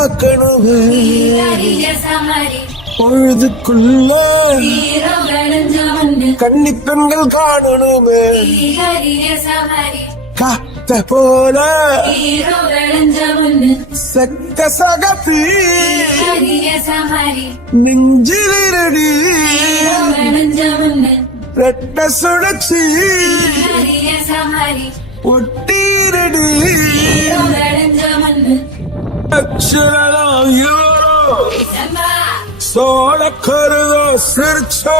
பார்க்கணும் பொழுதுக்குள்ள கன்னி பெண்கள் காணணுமே காத்த போல செக்க சகத்து நெஞ்சிலிரடி ரெட்ட சுழற்சி ஒட்டீரடி சோழ கருதோ சிரிச்சா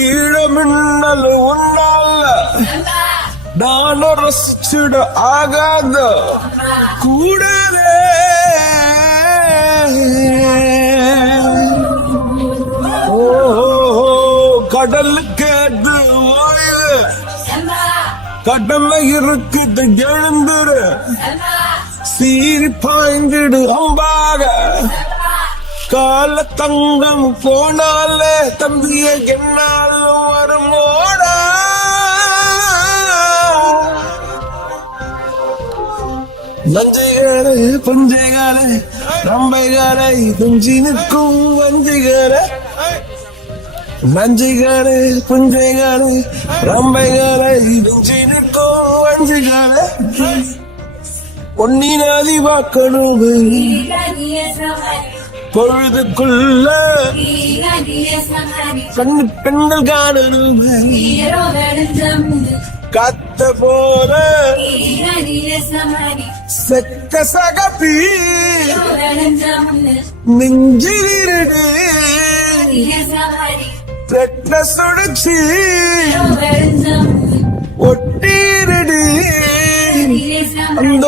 ஈழமின்னல் உன்னால நான் ரசிச்சிட ஆகாத கூடவே ஓ கடலுக்கு அது ஓய்வு கடல்ல இருக்குது எழுந்துரு சீறி பாய்ந்திடு அம்பாக கால தங்கம் போனாலே தம்பிய என்னாலும் வருமோட நஞ்சைகாலே பஞ்சைகாலே நம்பைகாலை துஞ்சி நிற்கும் வஞ்சிகாலே நஞ்சைகாலே பஞ்சைகாலே நம்பைகாலை துஞ்சி நிற்கும் வஞ்சிகாலே பொன்னினாதி பார்க்கணும் பொழுதுக்குள்ள கண்ணு பெண்கள் காணணும் காத்த போல செக்க சகப்பி நெஞ்சிலிருடு ரெட்ட சுழற்சி ஒட்டீரடி அந்த